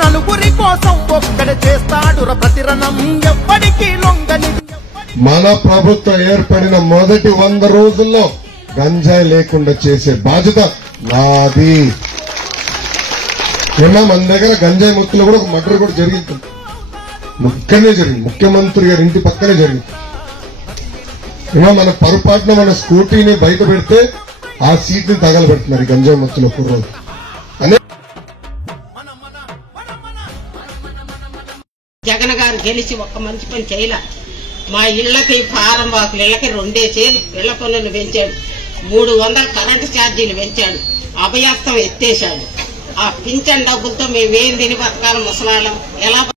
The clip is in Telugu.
నలుగురి కోసం ఒక్కడ చేస్తాడు ప్రతిరణం ఎవ్వడికి లొంగని. మన ప్రభుత్వం ఏర్పడిన మొదటి 100 రోజుల్లో గంజాయి లేకుండా చేసే బాధ్యత నాది. ఏమన్నా మన దగ్గర గంజాయి ముత్తులో కూడా ఒక మర్డర్ కూడా జరిగింది, ఇక్కడనే జరిగింది, ముఖ్యమంత్రి గారి ఇంటి పక్కనే జరిగింది. ఏమో మన పొరపాటున మన స్కూటీని బయట పెడితే ఆ సీట్ ని తగలబెడుతున్నారు ఈ గంజాయి ముత్తులో కుర్రోజు అనే. జగన్ గారు గెలిచి ఒక్క మంచి పని చేయలే. మా ఇళ్లకి ఫారం వాకులు ఇళ్లకి 2 ఇళ్ల పన్నులు పెంచాడు, 300 కరెంటు ఛార్జీలు పెంచాడు, అభయాస్తం ఎత్తేశాడు. ఆ పింఛన్ డబ్బులతో మేమేం తిని బతకాలి ముసలాళ్ళం ఎలా